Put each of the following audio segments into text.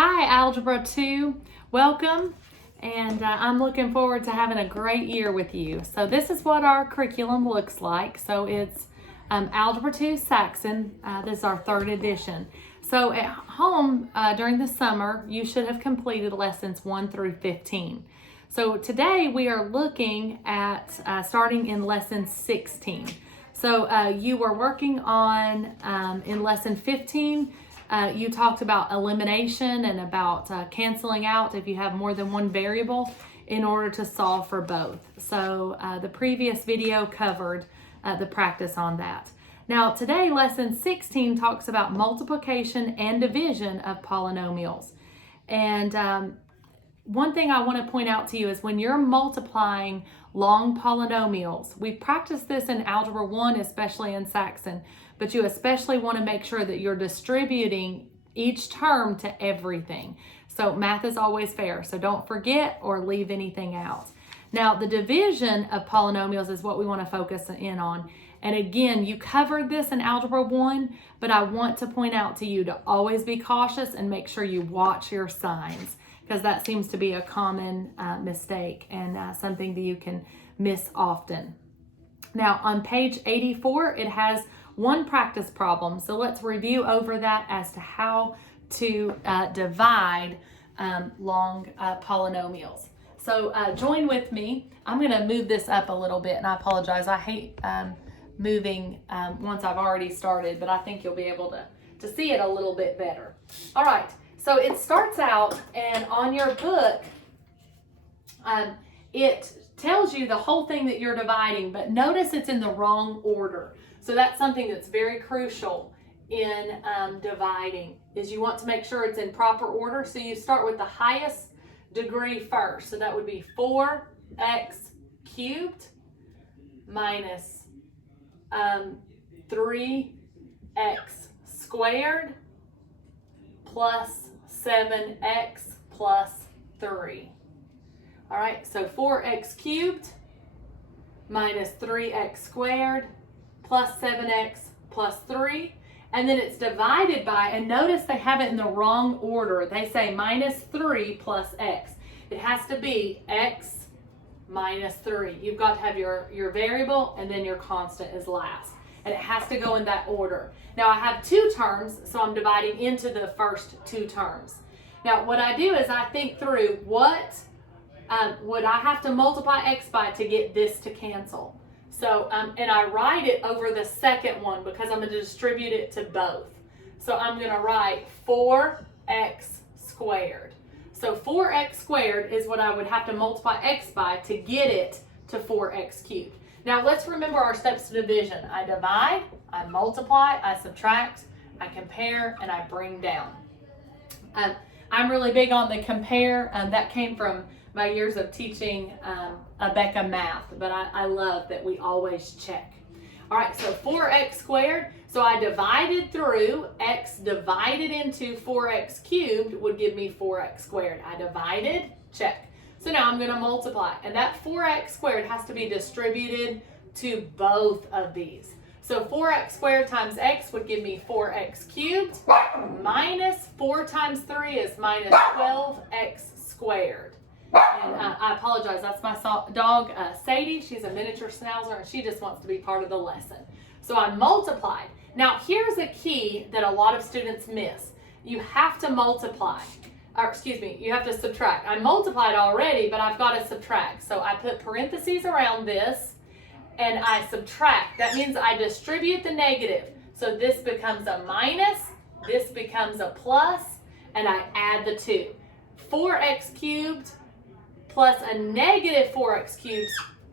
Hi, Algebra 2. Welcome, and I'm looking forward to having a great year with you. So this is what our curriculum looks like. So it's Algebra 2 Saxon. This is our third edition. So at home during the summer, you should have completed lessons 1 through 15. So today we are looking at starting in lesson 16. So you were working on, in lesson 15, you talked about elimination and about canceling out if you have more than one variable in order to solve for both. So the previous video covered the practice on that. Now today, lesson 16 talks about multiplication and division of polynomials. And one thing I want to point out to you is when you're multiplying long polynomials, we practiced this in Algebra 1, especially in Saxon, but you especially want to make sure that you're distributing each term to everything. So math is always fair, so don't forget or leave anything out. Now the division of polynomials is what we want to focus in on. And again, you covered this in Algebra 1, but I want to point out to you to always be cautious and make sure you watch your signs, because that seems to be a common mistake and something that you can miss often. Now on page 84, it has one practice problem. So let's review over that as to how to divide long polynomials. So join with me. I'm going to move this up a little bit, and I apologize. I hate moving once I've already started, but I think you'll be able to see it a little bit better. All right. So it starts out, and on your book, it tells you the whole thing that you're dividing, but notice it's in the wrong order. So that's something that's very crucial in dividing, is you want to make sure it's in proper order. So you start with the highest degree first. So that would be 4x cubed minus 3x squared plus 7x plus 3. All right, so 4x cubed minus 3x squared plus 7x plus 3. And then it's divided by, and notice they have it in the wrong order. They say minus 3 plus x. It has to be x minus 3. You've got to have your variable, and then your constant is last. And it has to go in that order. Now I have two terms, so I'm dividing into the first two terms. Now what I do is I think through what would I have to multiply x by to get this to cancel. So, and I write it over the second one because I'm going to distribute it to both. So I'm going to write 4x squared. So 4x squared is what I would have to multiply x by to get it to 4x cubed. Now let's remember our steps to division. I divide, I multiply, I subtract, I compare, and I bring down. I'm really big on the compare. That came from my years of teaching Becca math, but I love that we always check. All right, so 4x squared. So I divided through, x divided into 4x cubed would give me 4x squared. I divided, check. So now I'm going to multiply, and that 4x squared has to be distributed to both of these. So 4x squared times x would give me 4x cubed, minus 4 times 3 is minus 12x squared. And I apologize, that's my dog Sadie. She's a miniature schnauzer, and she just wants to be part of the lesson. So I multiplied. Now here's a key that a lot of students miss. You have to multiply. Or excuse me, you have to subtract. I multiplied already, but I've got to subtract. So I put parentheses around this and I subtract. That means I distribute the negative. So this becomes a minus, this becomes a plus, and I add the 2. 4x cubed plus a negative 4x cubed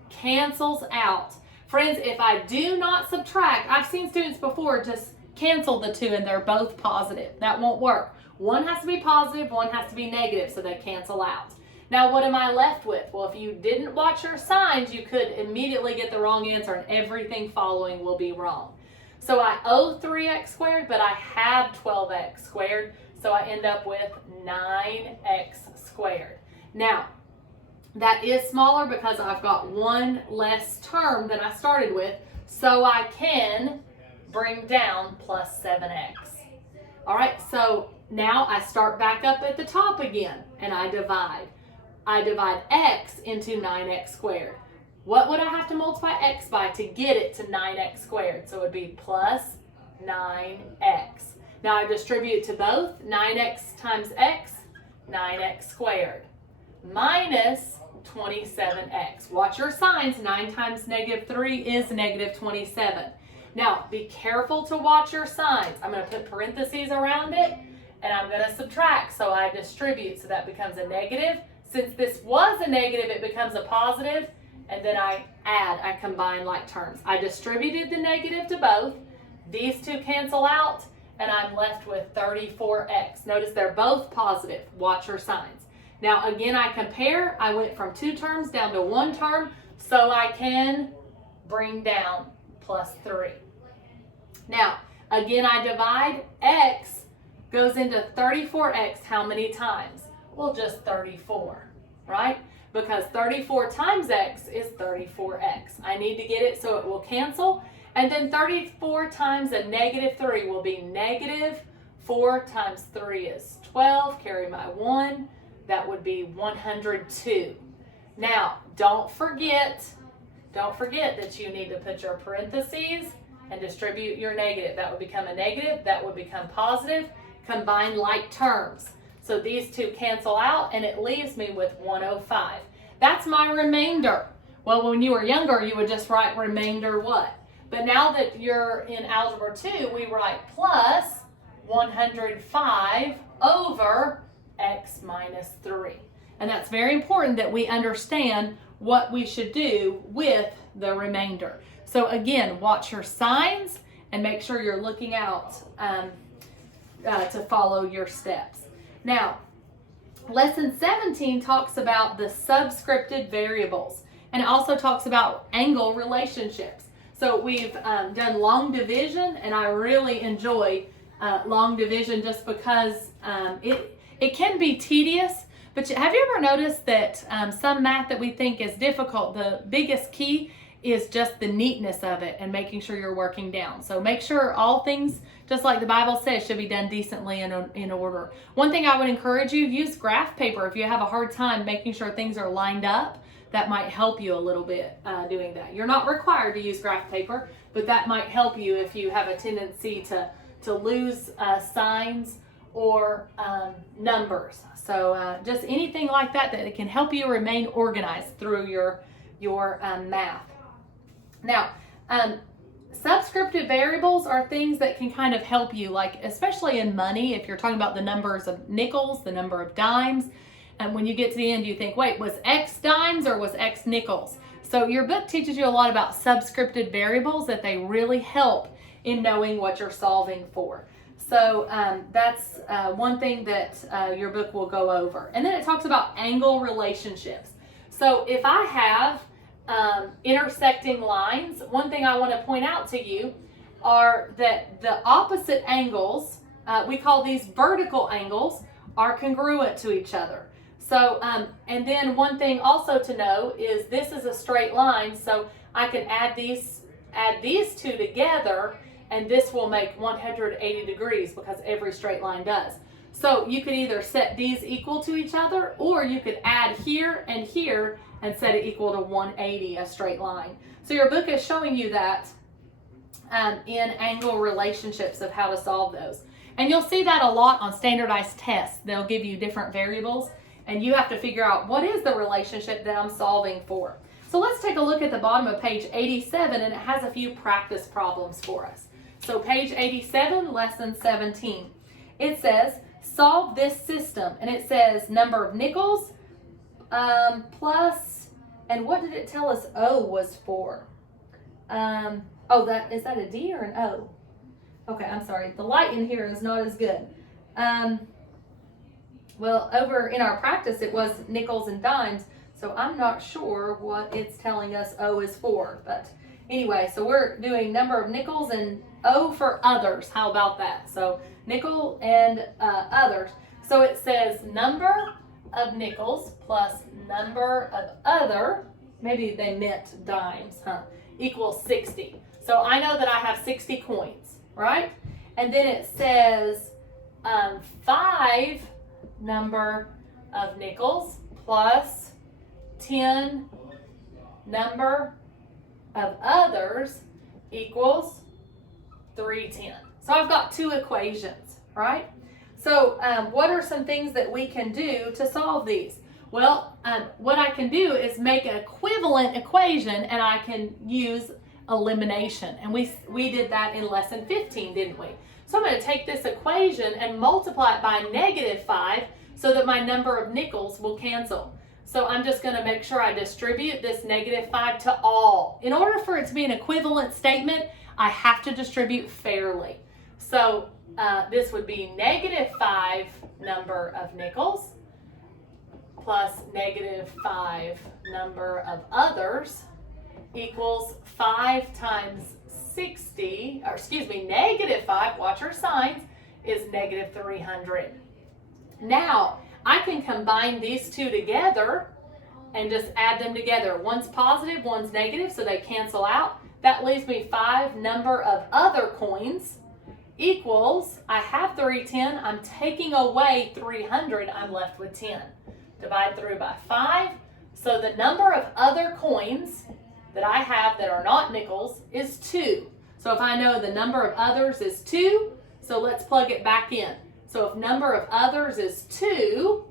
cancels out. Friends, if I do not subtract, I've seen students before just cancel the 2 and they're both positive. That won't work. One has to be positive, one has to be negative, so they cancel out. Now, what am I left with? Well, if you didn't watch your signs, you could immediately get the wrong answer, and everything following will be wrong. So I owe 3x squared, but I have 12x squared, so I end up with 9x squared. Now, that is smaller because I've got one less term than I started with, so I can bring down plus 7x. All right, so Now I start back up at the top again and I divide. I divide x into 9x squared. What would I have to multiply x by to get it to 9x squared? So it would be plus 9x. Now I distribute to both. 9x times x, 9x squared, minus 27x. Watch your signs. 9 times negative 3 is negative 27. Now be careful to watch your signs. I'm going to put parentheses around it and I'm going to subtract. So I distribute. So that becomes a negative. Since this was a negative, it becomes a positive. And then I add, I combine like terms. I distributed the negative to both. These two cancel out, and I'm left with 34x. Notice they're both positive. Watch your signs. Now, again, I compare. I went from 2 terms down to 1 term, so I can bring down plus 3. Now, again, I divide. X goes into 34x how many times? Well, just 34, right? Because 34 times x is 34x. I need to get it so it will cancel. And then 34 times a negative 3 will be negative 4 times 3 is 12. Carry my 1. That would be 102. Now, don't forget that you need to put your parentheses and distribute your negative. That would become a negative. That would become positive. Combine like terms. So these two cancel out and it leaves me with 105. That's my remainder. Well, when you were younger, you would just write remainder what? But now that you're in Algebra 2, we write plus 105 over x minus 3. And that's very important that we understand what we should do with the remainder. So again, watch your signs and make sure you're looking out to follow your steps. Now, lesson 17 talks about the subscriptive variables, and it also talks about angle relationships. So we've done long division, and I really enjoy long division just because it can be tedious. But have you ever noticed that some math that we think is difficult, the biggest key is just the neatness of it and making sure you're working down. So make sure all things, just like the Bible says, should be done decently and in order. One thing I would encourage you, use graph paper if you have a hard time making sure things are lined up. That might help you a little bit doing that. You're not required to use graph paper, but that might help you if you have a tendency to lose signs or numbers. So just anything like that that can help you remain organized through your math. Now, subscriptive variables are things that can kind of help you, like especially in money, if you're talking about the numbers of nickels, the number of dimes, and when you get to the end, you think, wait, was X dimes or was X nickels? So your book teaches you a lot about subscriptive variables that they really help in knowing what you're solving for. So that's one thing that your book will go over. And then it talks about angle relationships. So if I have intersecting lines, one thing I want to point out to you are that the opposite angles, we call these vertical angles, are congruent to each other. So, and then one thing also to know is this is a straight line, so I can add these two together, and this will make 180 degrees because every straight line does. So you could either set these equal to each other, or you could add here and here and set it equal to 180, a straight line. So your book is showing you that in angle relationships of how to solve those. And you'll see that a lot on standardized tests. They'll give you different variables, and you have to figure out what is the relationship that I'm solving for. So let's take a look at the bottom of page 87, and it has a few practice problems for us. So page 87, lesson 17. It says, solve this system, and it says number of nickels plus, and what did it tell us O was for? Is that a D or an O? Okay, I'm sorry. The light in here is not as good. Well, over in our practice, it was nickels and dimes, so I'm not sure what it's telling us O is for. But anyway, so we're doing number of nickels and O for others. How about that? So nickel and others. So it says number of nickels plus number of other, maybe they meant dimes, equals 60. So I know that I have 60 coins, right? And then it says 5 number of nickels plus 10 number of others equals 310. So I've got two equations, right? So what are some things that we can do to solve these? Well, what I can do is make an equivalent equation, and I can use elimination. And we did that in lesson 15, didn't we? So I'm going to take this equation and multiply it by -5 so that my number of nickels will cancel. So I'm just going to make sure I distribute this -5 to all. In order for it to be an equivalent statement, I have to distribute fairly. So this would be -5 number of nickels plus -5 number of others equals 5 times 60, or excuse me, -5, watch our signs, is -300. Now, I can combine these two together and just add them together. One's positive, one's negative, so they cancel out. That leaves me 5 number of other coins equals, I have 310, I'm taking away 300, I'm left with 10. Divide through by 5. So the number of other coins that I have that are not nickels is 2. So if I know the number of others is 2, so let's plug it back in. So if number of others is 2,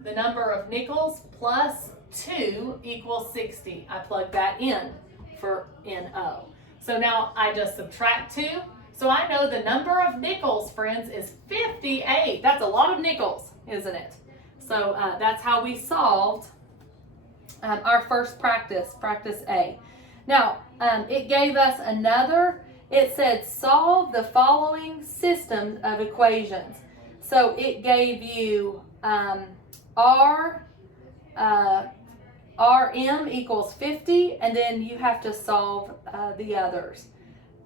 the number of nickels plus 2 equals 60. I plug that in for NO. So now I just subtract 2. So I know the number of nickels, friends, is 58. That's a lot of nickels, isn't it? So that's how we solved our first practice, practice A. Now, it gave us another, it said solve the following system of equations. So it gave you RM equals 50, and then you have to solve the others.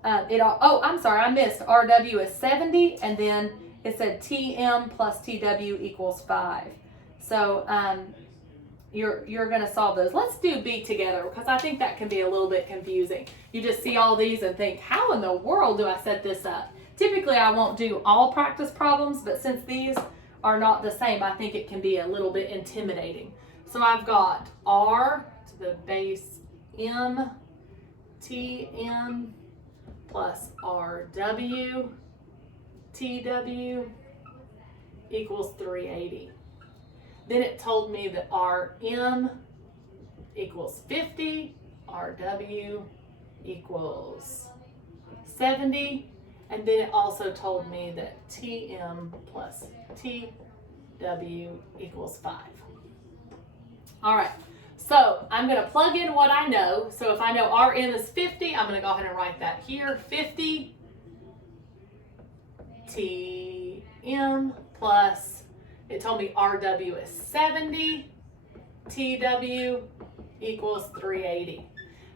I'm sorry, I missed. RW is 70, and then it said TM plus TW equals 5. So you're going to solve those. Let's do B together, because I think that can be a little bit confusing. You just see all these and think, how in the world do I set this up? Typically, I won't do all practice problems, but since these are not the same, I think it can be a little bit intimidating. So I've got R to the base M, TM plus RW, TW equals 380. Then it told me that RM equals 50, RW equals 70, and then it also told me that TM plus TW equals 5. All right, so I'm going to plug in what I know. So if I know RM is 50, I'm going to go ahead and write that here. 50 TM plus, it told me RW is 70, TW equals 380.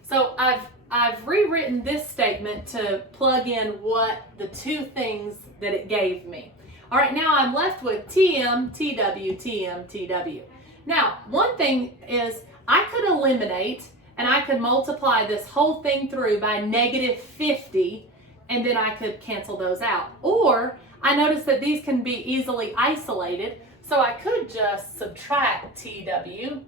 So I've rewritten this statement to plug in what the two things that it gave me. All right, now I'm left with TM, TW, TM, TW. Now, one thing is I could eliminate and I could multiply this whole thing through by -50, and then I could cancel those out. Or I noticed that these can be easily isolated, so I could just subtract TW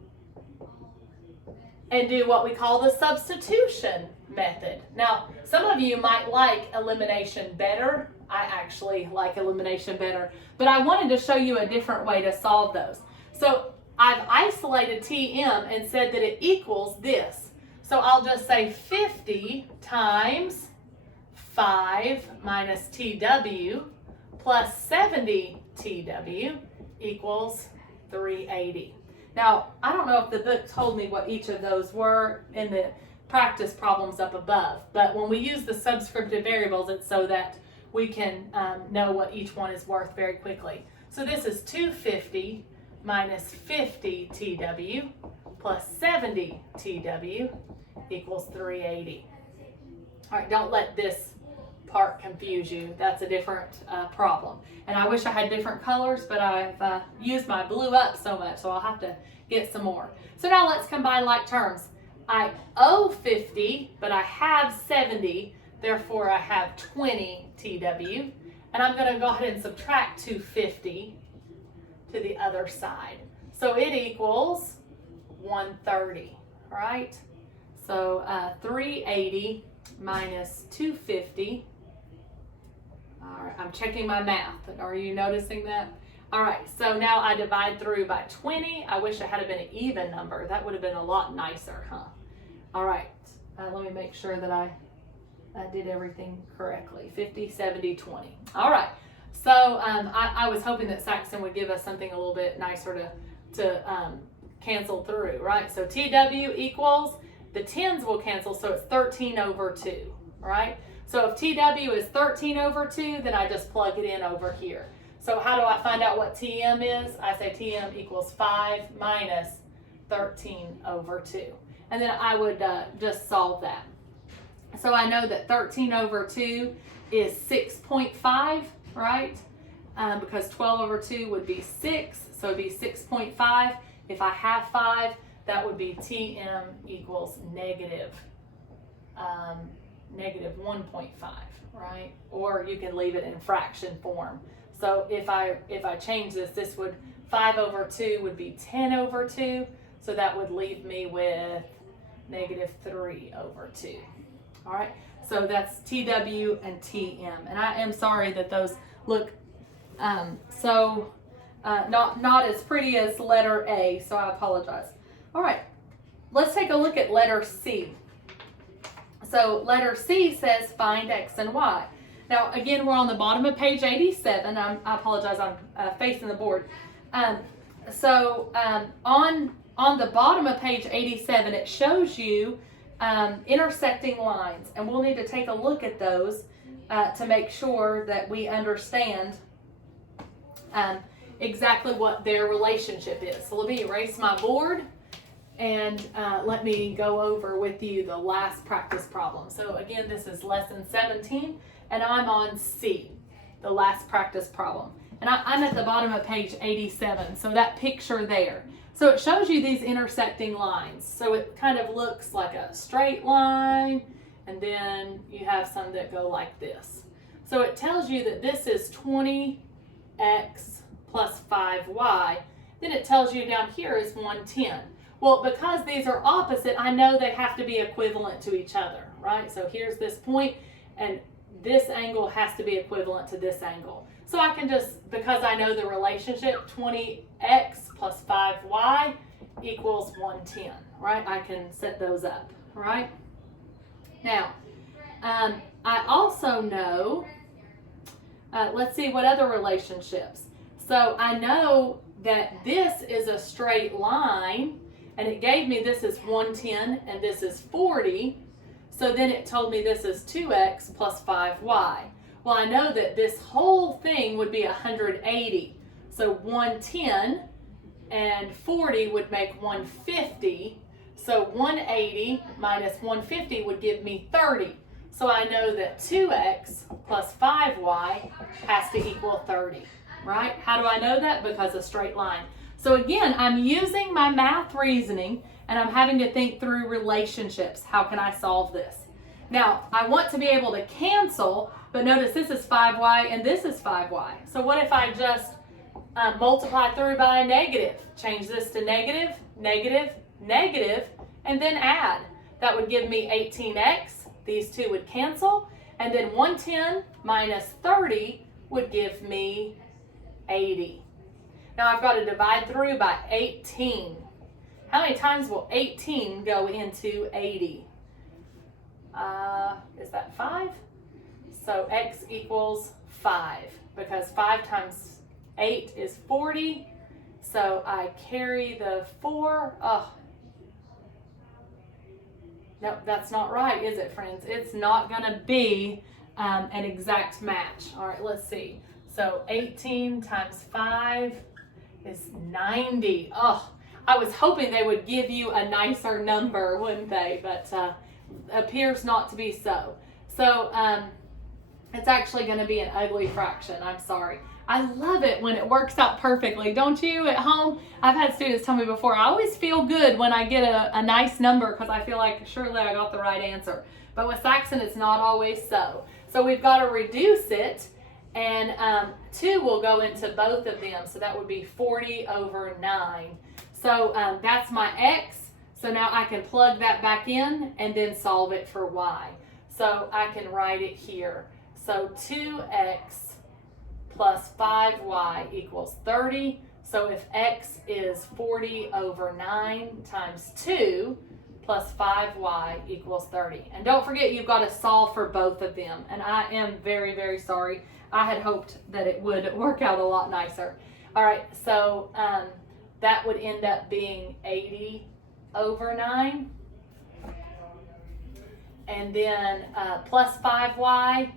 and do what we call the substitution method. Now, some of you might like elimination better. I actually like elimination better, but I wanted to show you a different way to solve those. So I've isolated TM and said that it equals this. So I'll just say 50 times 5 minus TW plus 70 TW equals 380. Now, I don't know if the book told me what each of those were in the practice problems up above, but when we use the subscriptive variables, it's so that we can know what each one is worth very quickly. So this is 250 minus 50 TW plus 70 TW equals 380. All right, don't let this part confuse you. That's a different problem. And I wish I had different colors, but I've used my blue up so much, so I'll have to get some more. So now let's combine like terms. I owe 50, but I have 70, therefore I have 20 TW. and I'm going to go ahead and subtract 250 to the other side. So it equals 130, right? So 380 minus 250. All right, I'm checking my math. Are you noticing that? All right, so now I divide through by 20. I wish it had been an even number. That would have been a lot nicer, huh? All right, let me make sure that I did everything correctly. 50, 70, 20. All right, so I was hoping that Saxon would give us something a little bit nicer to cancel through, right? So TW equals, the 10s will cancel, so it's 13 over 2, right? So if TW is 13 over 2, then I just plug it in over here. So how do I find out what TM is? I say TM equals 5 minus 13 over 2. And then I would just solve that. So I know that 13 over 2 is 6.5, right? Because 12 over 2 would be 6, so it'd be 6.5. If I have 5, that would be TM equals negative 1.5, right? Or you can leave it in fraction form. So if I change this, this would 5 over 2 would be 10 over 2. So that would leave me with negative 3 over 2. All right, so that's TW and TM. And I am sorry that those look not as pretty as letter A, so I apologize. All right, let's take a look at letter C. So letter C says find X and Y. Now, again, we're on the bottom of page 87. I apologize, I'm facing the board. On the bottom of page 87, it shows you intersecting lines, and we'll need to take a look at those to make sure that we understand exactly what their relationship is. So let me erase my board and let me go over with you the last practice problem. So again, this is lesson 17, and I'm on C, the last practice problem. And I'm at the bottom of page 87, so that picture there. So it shows you these intersecting lines. So it kind of looks like a straight line, and then you have some that go like this. So it tells you that this is 20x plus 5y. Then it tells you down here is 110. Well, because these are opposite, I know they have to be equivalent to each other, right? So here's this point, and this angle has to be equivalent to this angle. So I can just, because I know the relationship, 20x plus 5y equals 110, right? I can set those up, right? Now, I also know, let's see what other relationships. So I know that this is a straight line, and it gave me this is 110 and this is 40. So then it told me this is 2x plus 5y. Well, I know that this whole thing would be 180. So 110 and 40 would make 150. So 180 minus 150 would give me 30. So I know that 2x plus 5y has to equal 30, right? How do I know that? Because of straight line. So again, I'm using my math reasoning, and I'm having to think through relationships. How can I solve this? Now, I want to be able to cancel, but notice this is 5y and this is 5y. So what if I just multiply through by a negative? Change this to negative, negative, negative, and then add. That would give me 18x. These two would cancel. And then 110 minus 30 would give me 80. Now I've got to divide through by 18. How many times will 18 go into 80? Is that 5? So x equals 5, because 5 times 8 is 40. So I carry the 4. Oh, no, that's not right, is it, friends? It's not going to be an exact match. All right, let's see. So 18 times 5 is 90. Oh, I was hoping they would give you a nicer number, wouldn't they? But appears not to be so. So it's actually going to be an ugly fraction. I'm sorry. I love it when it works out perfectly, don't you, at home? I've had students tell me before, I always feel good when I get a nice number because I feel like surely I got the right answer. But with Saxon, it's not always so. So we've got to reduce it, And 2 will go into both of them, so that would be 40 over 9. So that's my x. So now I can plug that back in and then solve it for y. So I can write it here. So 2x plus 5y equals 30. So if x is 40 over 9 times 2 plus 5y equals 30. And don't forget, you've got to solve for both of them. And I am very, very sorry. I had hoped that it would work out a lot nicer. All right, so that would end up being 80 over 9. And then plus 5y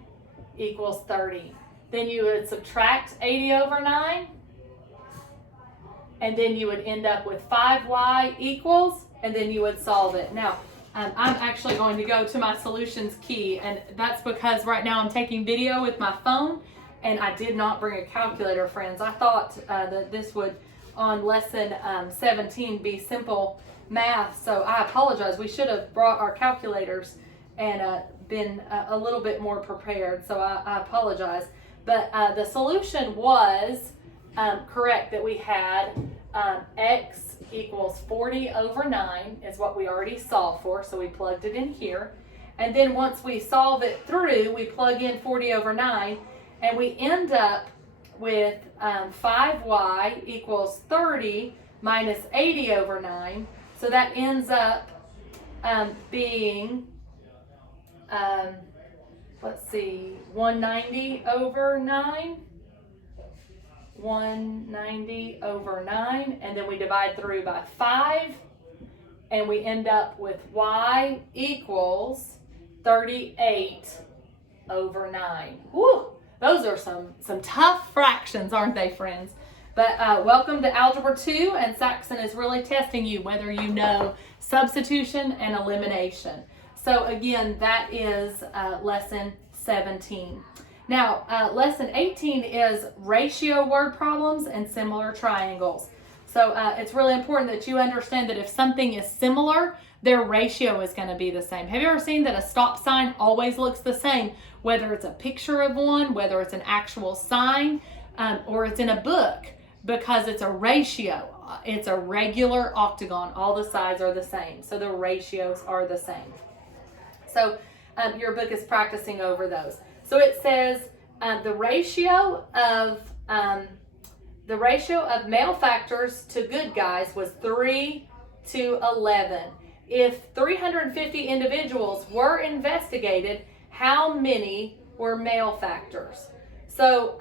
equals 30. Then you would subtract 80 over 9. And then you would end up with 5y equals, and then you would solve it. Now, I'm actually going to go to my solutions key, and that's because right now I'm taking video with my phone, and I did not bring a calculator, friends. I thought that this would, on lesson 17, be simple math, so I apologize. We should have brought our calculators and been a little bit more prepared, so I apologize. But the solution was correct, that we had x equals 40 over 9 is what we already solved for, so we plugged it in here. And then once we solve it through, we plug in 40 over 9, and we end up with 5y equals 30 minus 80 over 9. So that ends up being, let's see, 190 over 9. 190 over 9, and then we divide through by 5, and we end up with y equals 38 over 9. Woo! Those are some tough fractions, aren't they, friends? But welcome to Algebra 2, and Saxon is really testing you whether you know substitution and elimination. So again, that is lesson 17. Now, lesson 18 is ratio word problems and similar triangles. So it's really important that you understand that if something is similar, their ratio is going to be the same. Have you ever seen that a stop sign always looks the same, whether it's a picture of one, whether it's an actual sign, or it's in a book, because it's a ratio. It's a regular octagon. All the sides are the same, so the ratios are the same. So your book is practicing over those. So it says the ratio of male factors to good guys was 3 to 11. If 350 individuals were investigated, how many were male factors? So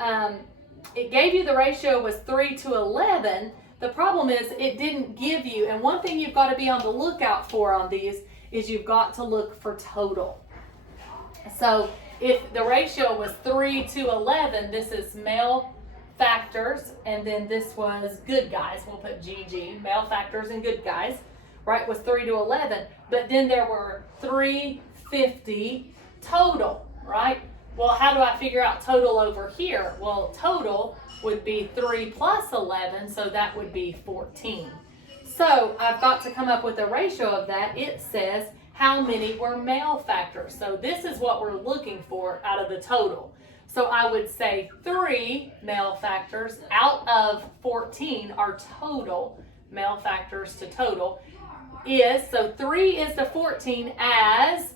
it gave you the ratio was 3 to 11. The problem is it didn't give you, and one thing you've got to be on the lookout for on these is you've got to look for total. So if the ratio was 3 to 11, this is male factors, and then this was good guys. We'll put GG, male factors and good guys, right, was 3 to 11. But then there were 350 total, right? Well, how do I figure out total over here? Well, total would be 3 plus 11, so that would be 14. So I've got to come up with a ratio of that. It says how many were male factors. So this is what we're looking for out of the total. So I would say 3 male factors out of 14 are total male factors to total is, so 3 is to 14 as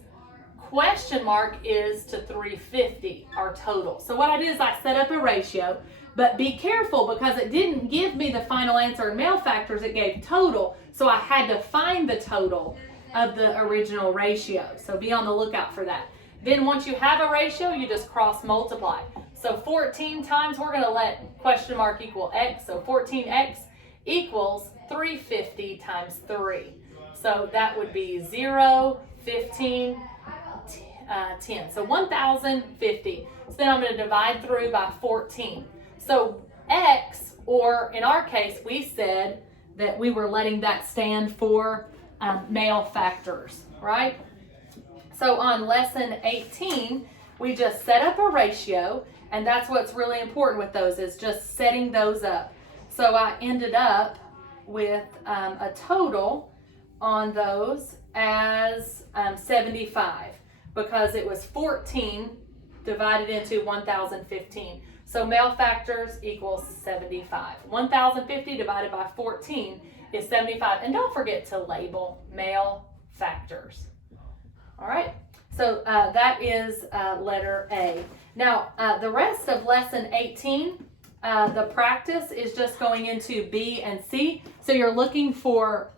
question mark is to 350 our total. So what I did is I set up a ratio, but be careful because it didn't give me the final answer in male factors, it gave total. So I had to find the total of the original ratio. So be on the lookout for that. Then once you have a ratio, you just cross multiply. So 14 times, we're gonna let question mark equal x. So 14x equals 350 times 3. So that would be 0, 15, 10. So 1,050. So then I'm gonna divide through by 14. So x, or in our case, we said that we were letting that stand for male factors, right? So on lesson 18, we just set up a ratio, and that's what's really important with those is just setting those up. So I ended up with a total on those as 75 because it was 14 divided into 1015. So male factors equals 75. 1050 divided by 14 is 75. And don't forget to label male factors. All right, so that is letter A. Now, the rest of lesson 18, the practice is just going into B and C. So you're looking for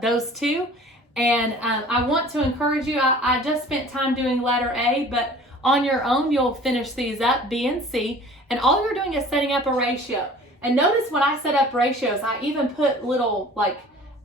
those two. And I want to encourage you, I just spent time doing letter A, but on your own, you'll finish these up, B and C. And all you're doing is setting up a ratio. And notice when I set up ratios, I even put little like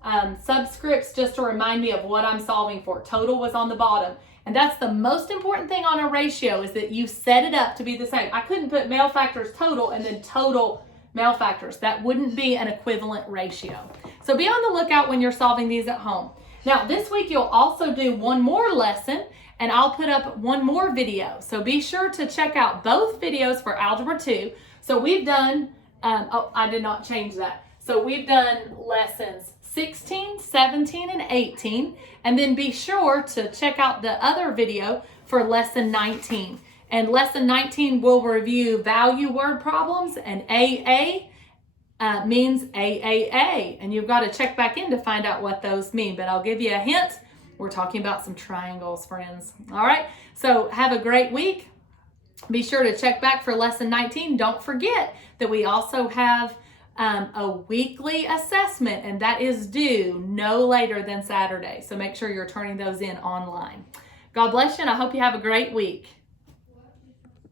subscripts just to remind me of what I'm solving for. Total was on the bottom. And that's the most important thing on a ratio, is that you set it up to be the same. I couldn't put male factors total and then total male factors. That wouldn't be an equivalent ratio. So be on the lookout when you're solving these at home. Now, this week you'll also do one more lesson, and I'll put up one more video. So be sure to check out both videos for Algebra 2. So we've done, oh, I did not change that. So we've done lessons 16, 17, and 18. And then be sure to check out the other video for lesson 19. And lesson 19 will review value word problems, and AA means AAA. And you've got to check back in to find out what those mean. But I'll give you a hint. We're talking about some triangles, friends. All right, so have a great week. Be sure to check back for lesson 19. Don't forget that we also have a weekly assessment, and that is due no later than Saturday. So make sure you're turning those in online. God bless you, and I hope you have a great week.